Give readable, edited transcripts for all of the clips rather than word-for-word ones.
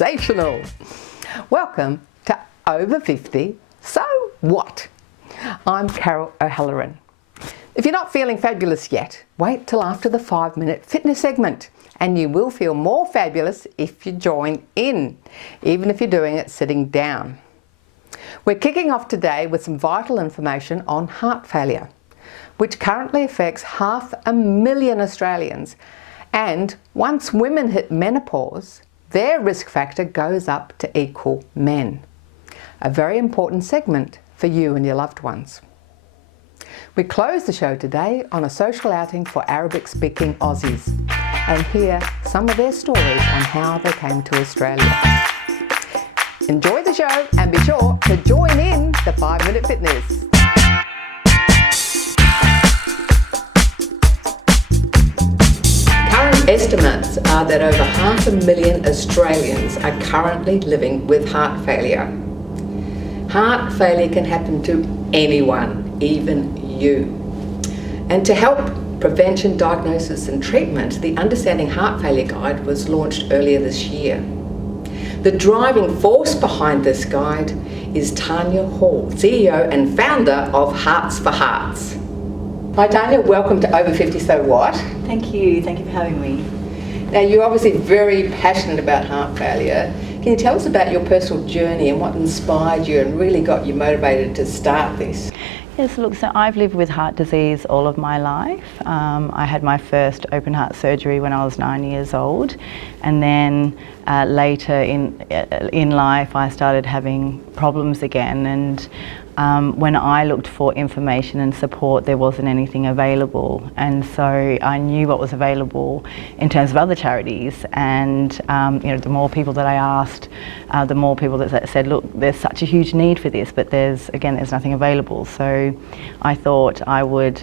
sensational. Welcome to Over 50, So What? I'm Carol O'Halloran. If you're not feeling fabulous yet, wait till after the 5-minute fitness segment and you will feel more fabulous if you join in, even if you're doing it sitting down. We're kicking off today with some vital information on heart failure, which currently affects 500,000 Australians. And once women hit menopause, their risk factor goes up to equal men. A very important segment for you and your loved ones. We close the show today on a social outing for Arabic-speaking Aussies and hear some of their stories on how they came to Australia. Enjoy the show and be sure to join in the 5-minute fitness. Current estimates are that over 500,000 Australians are currently living with heart failure. Heart failure can happen to anyone, even you. And to help prevention, diagnosis and treatment, the Understanding Heart Failure Guide was launched earlier this year. The driving force behind this guide is Tanya Hall, CEO and founder of Hearts4heart. Hi Tanya, welcome to Over 50 So What? Thank you for having me. Now you're obviously very passionate about heart failure. Can you tell us about your personal journey and what inspired you and really got you motivated to start this? Yes, look, so I've lived with heart disease all of my life. I had my first open heart surgery when I was 9 years old, and then later in life I started having problems again, and when I looked for information and support, there wasn't anything available, and so I knew what was available in terms of other charities. And the more people that I asked, the more people that said, look, there's such a huge need for this, but there's nothing available. So I thought I would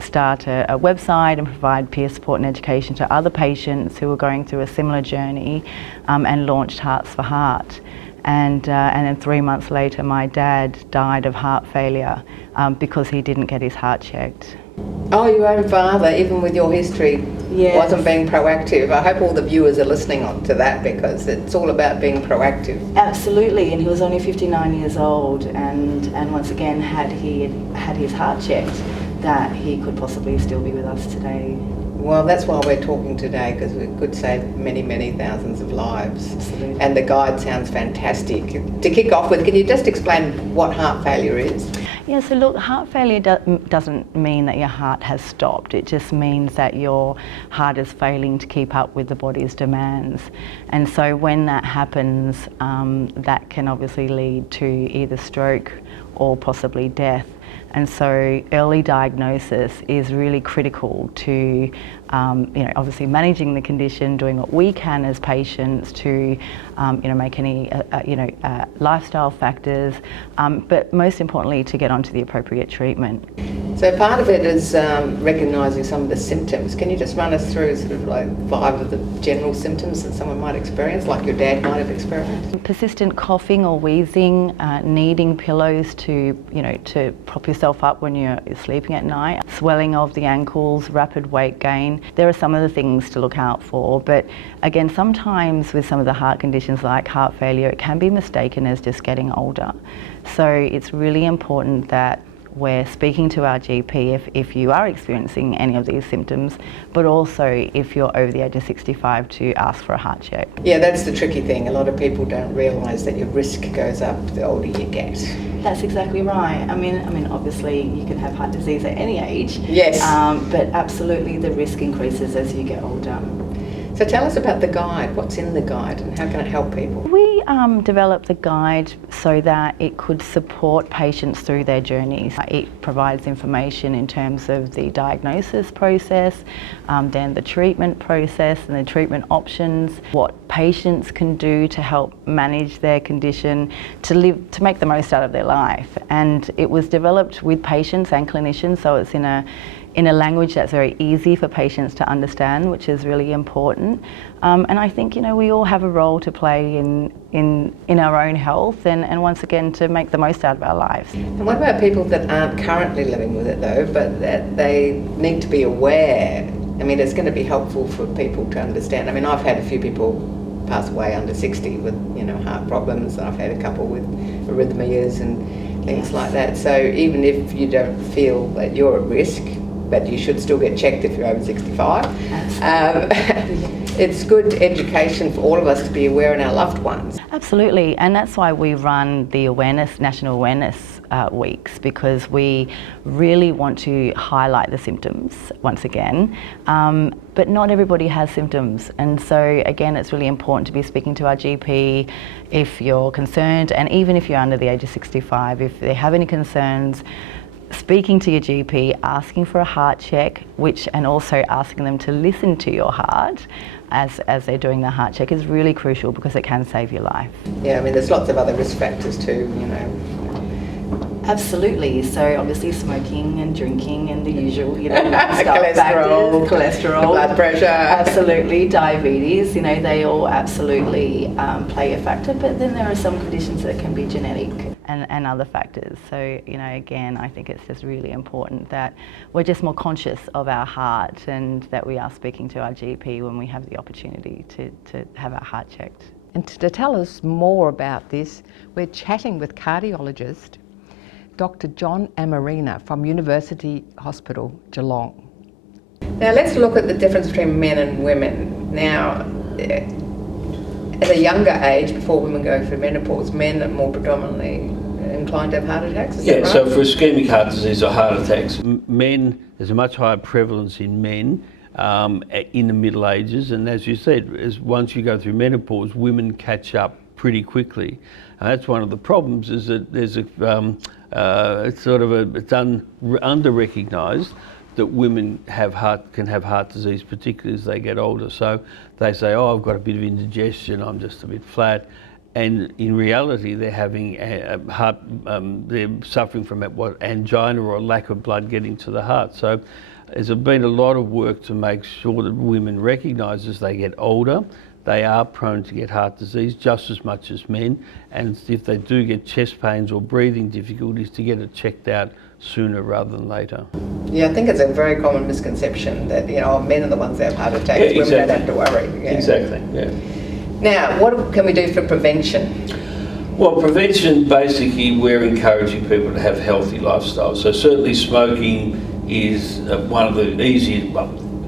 start a website and provide peer support and education to other patients who were going through a similar journey, and launched Hearts4heart. And then 3 months later, my dad died of heart failure because he didn't get his heart checked. Oh, your own father, even with your history, Yes. wasn't being proactive. I hope all the viewers are listening on to that, because it's all about being proactive. Absolutely, and he was only 59 years old, and once again, had he had his heart checked, that he could possibly still be with us today. Well, that's why we're talking today, because we could save many, many thousands of lives. Absolutely. And the guide sounds fantastic. To kick off with, can you just explain what heart failure is? Yeah, so look, heart failure doesn't mean that your heart has stopped. It just means that your heart is failing to keep up with the body's demands. And so when that happens, that can obviously lead to either stroke or possibly death. And so early diagnosis is really critical to obviously managing the condition, doing what we can as patients to make any lifestyle factors, but most importantly to get onto the appropriate treatment. So part of it is recognising some of the symptoms. Can you just run us through sort of like 5 of the general symptoms that someone might experience, like your dad might have experienced? Persistent coughing or wheezing, needing pillows to prop yourself up when you're sleeping at night, swelling of the ankles, rapid weight gain. There are some of the things to look out for, but again, sometimes with some of the heart conditions like heart failure, it can be mistaken as just getting older. So it's really important that we're speaking to our GP if you are experiencing any of these symptoms, but also if you're over the age of 65 to ask for a heart check. Yeah, that's the tricky thing. A lot of people don't realise that your risk goes up the older you get. That's exactly right. I mean, obviously you can have heart disease at any age. Yes. But absolutely the risk increases as you get older. So tell us about the guide. What's in the guide and how can it help people? We developed the guide so that it could support patients through their journeys. It provides information in terms of the diagnosis process, then the treatment process and the treatment options, what patients can do to help manage their condition, to make the most out of their life. And it was developed with patients and clinicians, so it's in a language that's very easy for patients to understand, which is really important. And I think we all have a role to play in our own health, and once again to make the most out of our lives. And what about people that aren't currently living with it though, but that they need to be aware? I mean, it's going to be helpful for people to understand. I mean, I've had a few people pass away under 60 with, you know, heart problems. I've had a couple with arrhythmias and things like that. So even if you don't feel that you're at risk, but you should still get checked if you're over 65. It's good education for all of us to be aware in our loved ones. Absolutely, and that's why we run the National Awareness Weeks, because we really want to highlight the symptoms once again, but not everybody has symptoms, and so again it's really important to be speaking to our GP if you're concerned, and even if you're under the age of 65, if they have any concerns, speaking to your GP, asking for a heart check, and also asking them to listen to your heart as they're doing the heart check is really crucial, because it can save your life. Yeah, I mean, there's lots of other risk factors too, you know. Absolutely. So obviously smoking and drinking and the usual, you know, cholesterol, cholesterol, blood pressure. Absolutely, diabetes. You know, they all absolutely play a factor. But then there are some conditions that can be genetic and other factors. So, you know, again, I think it's just really important that we're just more conscious of our heart, and that we are speaking to our GP when we have the opportunity to have our heart checked. And to tell us more about this, we're chatting with cardiologist Dr John Amarena from University Hospital, Geelong. Now let's look at the difference between men and women. Now, at a younger age, before women go through menopause, men are more predominantly inclined to have heart attacks, is that right? So for ischemic heart disease or heart attacks, there's a much higher prevalence in men in the middle ages, and as you said, once you go through menopause, women catch up pretty quickly. And that's one of the problems, is that there's it's under-recognised that women can have heart disease, particularly as they get older. So they say, oh, I've got a bit of indigestion, I'm just a bit flat. And in reality, they're having they're suffering from angina or a lack of blood getting to the heart. So there's been a lot of work to make sure that women recognise as they get older, they are prone to get heart disease just as much as men. And if they do get chest pains or breathing difficulties, to get it checked out sooner rather than later. Yeah, I think it's a very common misconception that, you know, men are the ones that have heart attacks, women don't have to worry. Yeah. Exactly, yeah. Now, what can we do for prevention? Well, prevention, basically, we're encouraging people to have healthy lifestyles. So certainly smoking is one of the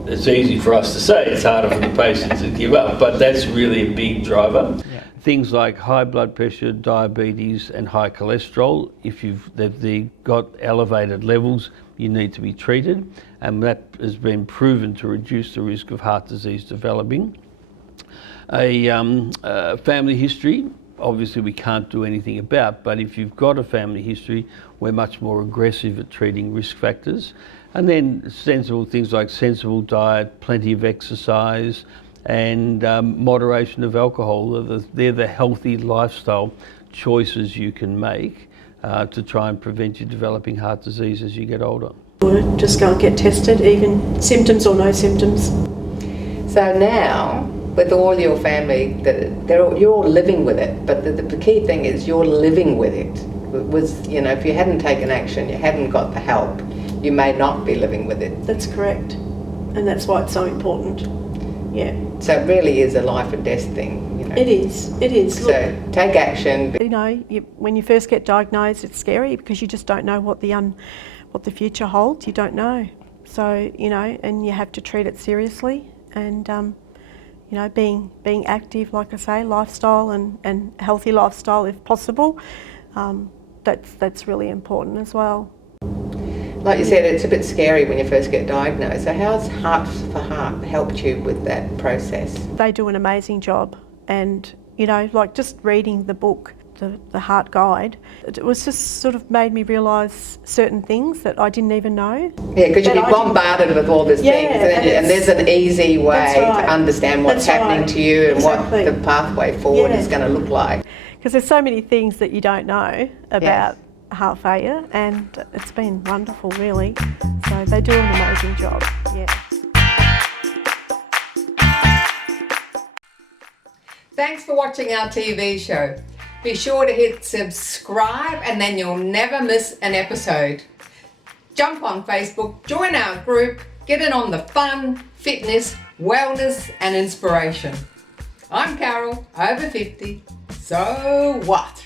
it's easy for us to say, it's harder for the patient to give up, but that's really a big driver. Yeah. Things like high blood pressure, diabetes and high cholesterol, if they've got elevated levels, you need to be treated, and that has been proven to reduce the risk of heart disease developing. A family history, obviously we can't do anything about, but if you've got a family history, we're much more aggressive at treating risk factors. And then sensible things like sensible diet, plenty of exercise, and moderation of alcohol. They're the healthy lifestyle choices you can make to try and prevent you developing heart disease as you get older. Just go and get tested, even symptoms or no symptoms. So now, with all your family, you're all living with it, but the key thing is you're living with it. You know, if you hadn't taken action, you hadn't got the help, you may not be living with it. That's correct, and that's why it's so important. Yeah. So it really is a life and death thing, you know. It is. So look, take action. You know, when you first get diagnosed, it's scary because you just don't know what the future holds. You don't know. So, you know, and you have to treat it seriously, and you know, being active, like I say, lifestyle and healthy lifestyle if possible. That's really important as well. Like you said, it's a bit scary when you first get diagnosed. So how's Hearts4heart helped you with that process? They do an amazing job, and you know, like just reading the book, the Heart Guide, it was just sort of made me realise certain things that I didn't even know. Yeah, because you get bombarded with all these things, and there's an easy way to understand what's happening to you and what the pathway forward is going to look like. Because there's so many things that you don't know about heart failure, and it's been wonderful, really. So they do an amazing job. Yeah. Thanks for watching our TV show. Be sure to hit subscribe, and then you'll never miss an episode. Jump on Facebook, join our group, get in on the fun, fitness, wellness and inspiration. I'm Carol, over 50. So what?